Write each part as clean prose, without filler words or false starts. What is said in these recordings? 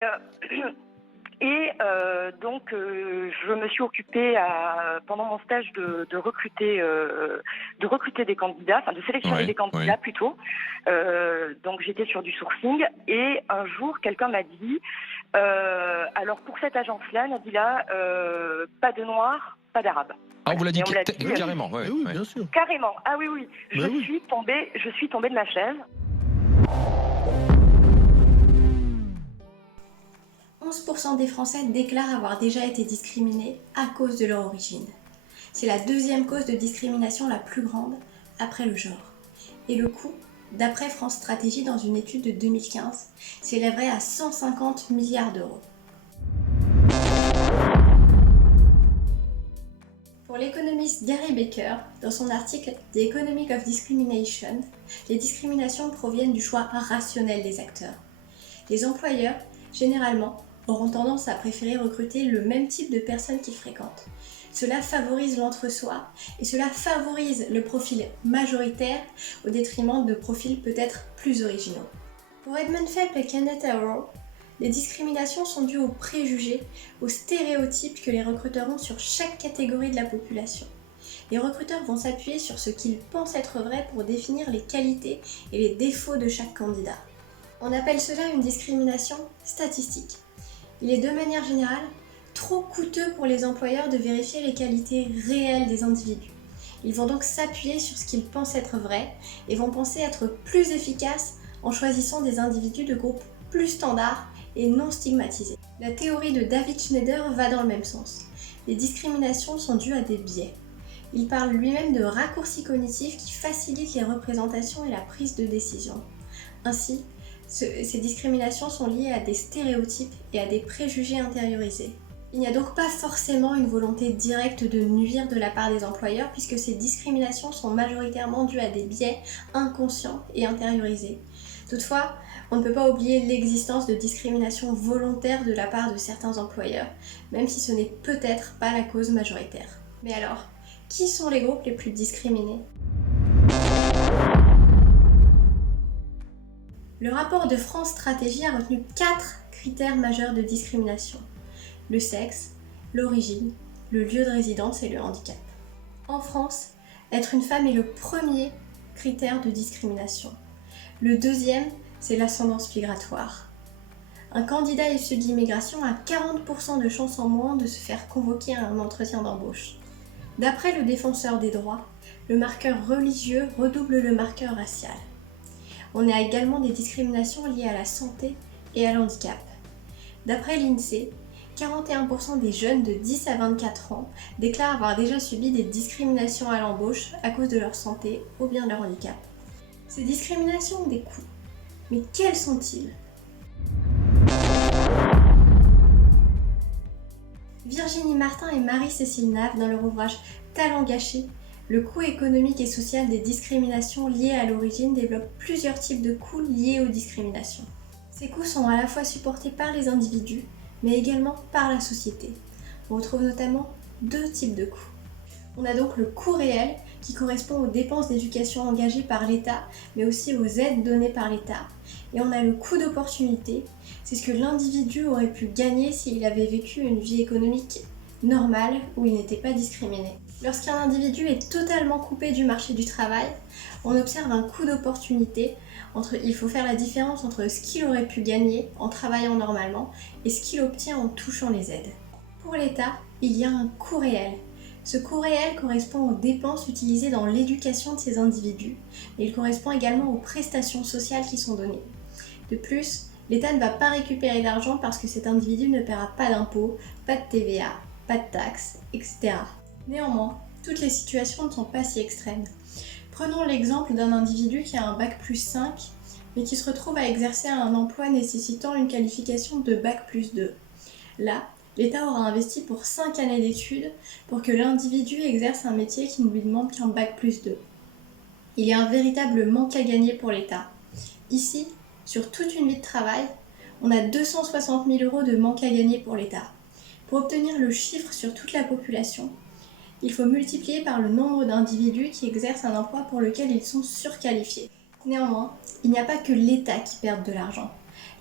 Je me suis occupée pendant mon stage de recruter des candidats, enfin de sélectionner Ouais, des candidats ouais. plutôt. Donc j'étais sur du sourcing et un jour quelqu'un m'a dit alors pour cette agence-là, Nabila, pas de noir, pas d'arabe. Ah, on vous l'a dit Et on me l'a dit carrément, ouais, Mais oui, ouais. bien sûr. carrément. Ah oui, oui. Mais oui. Je suis tombée de ma chaise. 11% des Français déclarent avoir déjà été discriminés à cause de leur origine. C'est la deuxième cause de discrimination la plus grande après le genre. Et le coût, d'après France Stratégie dans une étude de 2015, s'élèverait à 150 milliards d'euros. Pour l'économiste Gary Becker, dans son article The Economic of Discrimination, les discriminations proviennent du choix rationnel des acteurs. Les employeurs, généralement, auront tendance à préférer recruter le même type de personnes qu'ils fréquentent. Cela favorise l'entre-soi et cela favorise le profil majoritaire au détriment de profils peut-être plus originaux. Pour Edmund Phelps et Kenneth Arrow, les discriminations sont dues aux préjugés, aux stéréotypes que les recruteurs ont sur chaque catégorie de la population. Les recruteurs vont s'appuyer sur ce qu'ils pensent être vrai pour définir les qualités et les défauts de chaque candidat. On appelle cela une discrimination statistique. Il est de manière générale trop coûteux pour les employeurs de vérifier les qualités réelles des individus. Ils vont donc s'appuyer sur ce qu'ils pensent être vrai et vont penser être plus efficaces en choisissant des individus de groupes plus standards et non stigmatisés. La théorie de David Schneider va dans le même sens. Les discriminations sont dues à des biais. Il parle lui-même de raccourcis cognitifs qui facilitent les représentations et la prise de décision. Ainsi, ces discriminations sont liées à des stéréotypes et à des préjugés intériorisés. Il n'y a donc pas forcément une volonté directe de nuire de la part des employeurs puisque ces discriminations sont majoritairement dues à des biais inconscients et intériorisés. Toutefois, on ne peut pas oublier l'existence de discriminations volontaires de la part de certains employeurs, même si ce n'est peut-être pas la cause majoritaire. Mais alors, qui sont les groupes les plus discriminés ? Le rapport de France Stratégie a retenu 4 critères majeurs de discrimination. Le sexe, l'origine, le lieu de résidence et le handicap. En France, être une femme est le premier critère de discrimination. Le deuxième, c'est l'ascendance migratoire. Un candidat issu de l'immigration a 40% de chances en moins de se faire convoquer à un entretien d'embauche. D'après le défenseur des droits, le marqueur religieux redouble le marqueur racial. On a également des discriminations liées à la santé et à l'handicap. D'après l'INSEE, 41% des jeunes de 10 à 24 ans déclarent avoir déjà subi des discriminations à l'embauche à cause de leur santé ou bien de leur handicap. Ces discriminations ont des coûts. Mais quels sont-ils ? Virginie Martin et Marie-Cécile Nave, dans leur ouvrage Talent gâché, le coût économique et social des discriminations liées à l'origine, développent plusieurs types de coûts liés aux discriminations. Ces coûts sont à la fois supportés par les individus, mais également par la société. On retrouve notamment 2 types de coûts. On a donc le coût réel, qui correspond aux dépenses d'éducation engagées par l'État, mais aussi aux aides données par l'État. Et on a le coût d'opportunité, c'est ce que l'individu aurait pu gagner s'il avait vécu une vie économique normale où il n'était pas discriminé. Lorsqu'un individu est totalement coupé du marché du travail, on observe un coût d'opportunité. Il faut faire la différence entre ce qu'il aurait pu gagner en travaillant normalement et ce qu'il obtient en touchant les aides. Pour l'État, il y a un coût réel. Ce coût réel correspond aux dépenses utilisées dans l'éducation de ces individus, mais il correspond également aux prestations sociales qui sont données. De plus, l'État ne va pas récupérer d'argent parce que cet individu ne paiera pas d'impôts, pas de TVA, pas de taxes, etc. Néanmoins, toutes les situations ne sont pas si extrêmes. Prenons l'exemple d'un individu qui a un bac+5, mais qui se retrouve à exercer un emploi nécessitant une qualification de bac+2. Là, l'État aura investi pour 5 années d'études pour que l'individu exerce un métier qui ne lui demande qu'un bac+2. Il y a un véritable manque à gagner pour l'État. Ici, sur toute une vie de travail, on a 260 000 € de manque à gagner pour l'État. Pour obtenir le chiffre sur toute la population, il faut multiplier par le nombre d'individus qui exercent un emploi pour lequel ils sont surqualifiés. Néanmoins, il n'y a pas que l'État qui perd de l'argent,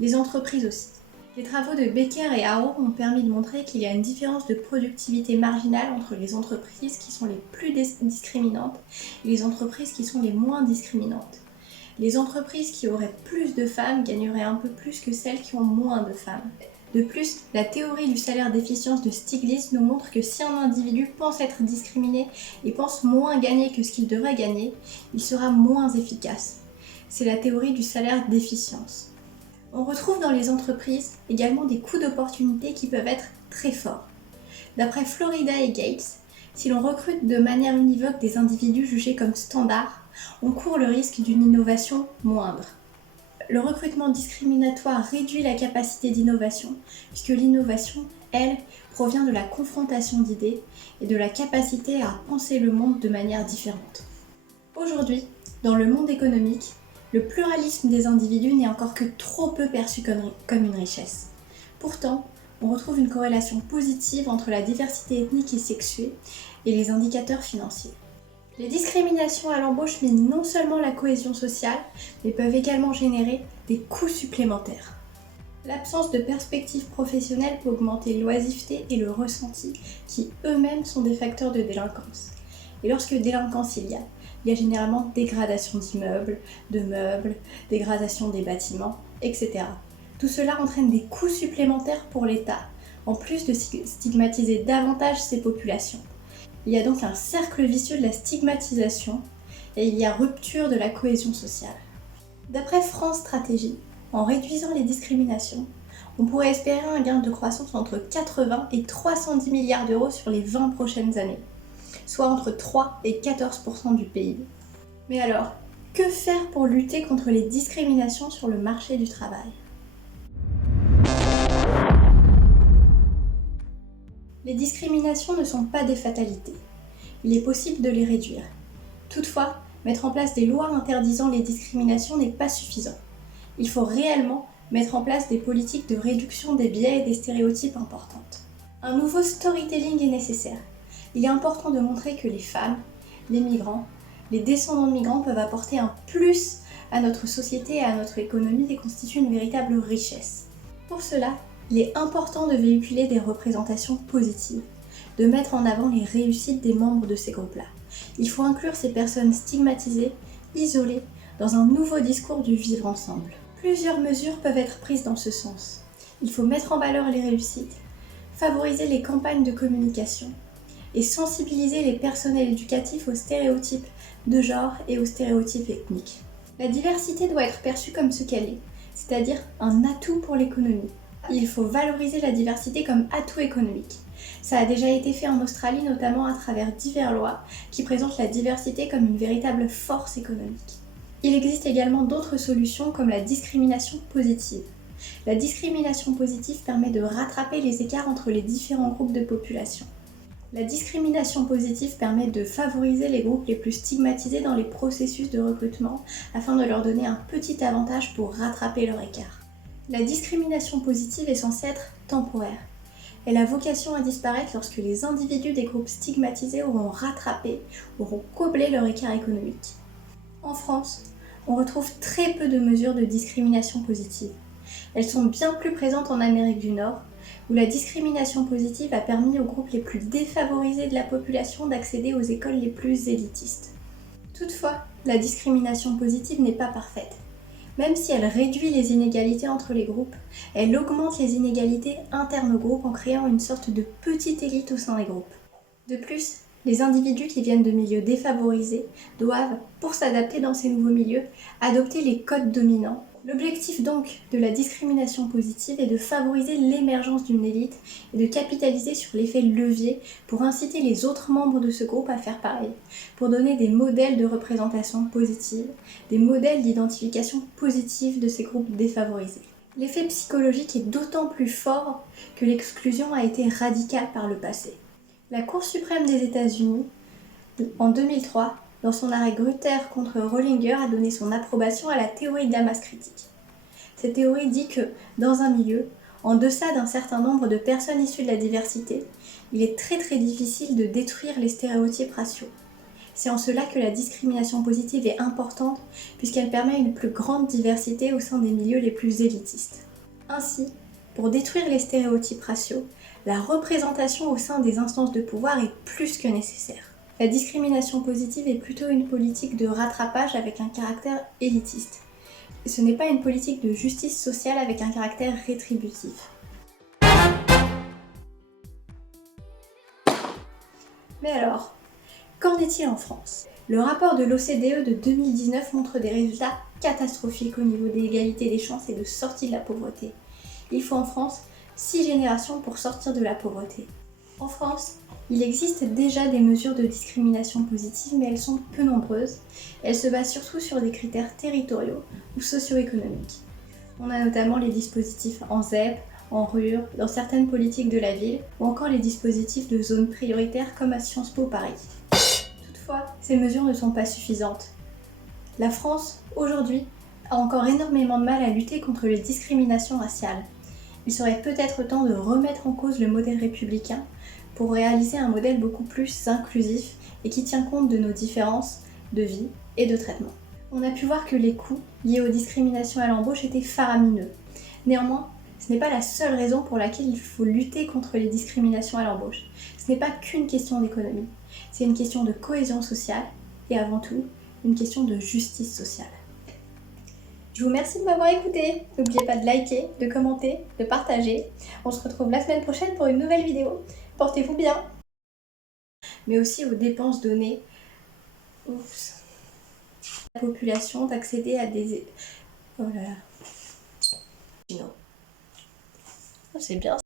les entreprises aussi. Les travaux de Becker et Haro ont permis de montrer qu'il y a une différence de productivité marginale entre les entreprises qui sont les plus discriminantes et les entreprises qui sont les moins discriminantes. Les entreprises qui auraient plus de femmes gagneraient un peu plus que celles qui ont moins de femmes. De plus, la théorie du salaire d'efficience de Stiglitz nous montre que si un individu pense être discriminé et pense moins gagner que ce qu'il devrait gagner, il sera moins efficace. C'est la théorie du salaire d'efficience. On retrouve dans les entreprises également des coûts d'opportunité qui peuvent être très forts. D'après Florida et Gates, si l'on recrute de manière univoque des individus jugés comme standards, on court le risque d'une innovation moindre. Le recrutement discriminatoire réduit la capacité d'innovation, puisque l'innovation, elle, provient de la confrontation d'idées et de la capacité à penser le monde de manière différente. Aujourd'hui, dans le monde économique, le pluralisme des individus n'est encore que trop peu perçu comme une richesse. Pourtant, on retrouve une corrélation positive entre la diversité ethnique et sexuée et les indicateurs financiers. Les discriminations à l'embauche minent non seulement la cohésion sociale, mais peuvent également générer des coûts supplémentaires. L'absence de perspective professionnelle peut augmenter l'oisiveté et le ressenti, qui eux-mêmes sont des facteurs de délinquance. Et lorsque délinquance il y a généralement dégradation d'immeubles, de meubles, dégradation des bâtiments, etc. Tout cela entraîne des coûts supplémentaires pour l'État, en plus de stigmatiser davantage ces populations. Il y a donc un cercle vicieux de la stigmatisation et il y a rupture de la cohésion sociale. D'après France Stratégie, en réduisant les discriminations, on pourrait espérer un gain de croissance entre 80 et 310 milliards d'euros sur les 20 prochaines années, soit entre 3 et 14% du PIB. Mais alors, que faire pour lutter contre les discriminations sur le marché du travail ? Les discriminations ne sont pas des fatalités. Il est possible de les réduire. Toutefois, mettre en place des lois interdisant les discriminations n'est pas suffisant. Il faut réellement mettre en place des politiques de réduction des biais et des stéréotypes importantes. Un nouveau storytelling est nécessaire. Il est important de montrer que les femmes, les migrants, les descendants de migrants peuvent apporter un plus à notre société et à notre économie et constituent une véritable richesse. Pour cela, il est important de véhiculer des représentations positives, de mettre en avant les réussites des membres de ces groupes-là. Il faut inclure ces personnes stigmatisées, isolées, dans un nouveau discours du vivre ensemble. Plusieurs mesures peuvent être prises dans ce sens. Il faut mettre en valeur les réussites, favoriser les campagnes de communication et sensibiliser les personnels éducatifs aux stéréotypes de genre et aux stéréotypes ethniques. La diversité doit être perçue comme ce qu'elle est, c'est-à-dire un atout pour l'économie. Il faut valoriser la diversité comme atout économique. Ça a déjà été fait en Australie, notamment à travers diverses lois qui présentent la diversité comme une véritable force économique. Il existe également d'autres solutions comme la discrimination positive. La discrimination positive permet de rattraper les écarts entre les différents groupes de population. La discrimination positive permet de favoriser les groupes les plus stigmatisés dans les processus de recrutement afin de leur donner un petit avantage pour rattraper leur écart. La discrimination positive est censée être temporaire. Elle a vocation à disparaître lorsque les individus des groupes stigmatisés auront rattrapé, auront comblé leur écart économique. En France, on retrouve très peu de mesures de discrimination positive. Elles sont bien plus présentes en Amérique du Nord, où la discrimination positive a permis aux groupes les plus défavorisés de la population d'accéder aux écoles les plus élitistes. Toutefois, la discrimination positive n'est pas parfaite. Même si elle réduit les inégalités entre les groupes, elle augmente les inégalités internes aux groupes en créant une sorte de petite élite au sein des groupes. De plus, les individus qui viennent de milieux défavorisés doivent, pour s'adapter dans ces nouveaux milieux, adopter les codes dominants. L'objectif donc de la discrimination positive est de favoriser l'émergence d'une élite et de capitaliser sur l'effet levier pour inciter les autres membres de ce groupe à faire pareil, pour donner des modèles de représentation positive, des modèles d'identification positive de ces groupes défavorisés. L'effet psychologique est d'autant plus fort que l'exclusion a été radicale par le passé. La Cour suprême des États-Unis, en 2003, dans son arrêt Grutter contre Rollinger, a donné son approbation à la théorie de la masse critique. Cette théorie dit que, dans un milieu, en deçà d'un certain nombre de personnes issues de la diversité, il est très difficile de détruire les stéréotypes raciaux. C'est en cela que la discrimination positive est importante, puisqu'elle permet une plus grande diversité au sein des milieux les plus élitistes. Ainsi, Pour détruire les stéréotypes raciaux, la représentation au sein des instances de pouvoir est plus que nécessaire. La discrimination positive est plutôt une politique de rattrapage avec un caractère élitiste. Et ce n'est pas une politique de justice sociale avec un caractère rétributif. Mais alors, qu'en est-il en France ? Le rapport de l'OCDE de 2019 montre des résultats catastrophiques au niveau de l'égalité des chances et de sortie de la pauvreté. Il faut en France 6 générations pour sortir de la pauvreté. En France, il existe déjà des mesures de discrimination positive, mais elles sont peu nombreuses. Elles se basent surtout sur des critères territoriaux ou socio-économiques. On a notamment les dispositifs en ZEP, en RUR, dans certaines politiques de la ville, ou encore les dispositifs de zones prioritaires comme à Sciences Po Paris. Toutefois, ces mesures ne sont pas suffisantes. La France, aujourd'hui, a encore énormément de mal à lutter contre les discriminations raciales. Il serait peut-être temps de remettre en cause le modèle républicain pour réaliser un modèle beaucoup plus inclusif et qui tient compte de nos différences de vie et de traitement. On a pu voir que les coûts liés aux discriminations à l'embauche étaient faramineux. Néanmoins, ce n'est pas la seule raison pour laquelle il faut lutter contre les discriminations à l'embauche. Ce n'est pas qu'une question d'économie, c'est une question de cohésion sociale et avant tout, une question de justice sociale. Je vous remercie de m'avoir écouté. N'oubliez pas de liker, de commenter, de partager. On se retrouve la semaine prochaine pour une nouvelle vidéo. Portez-vous bien. Mais aussi aux dépenses données à la population d'accéder à des... Oh là là. Non. C'est bien.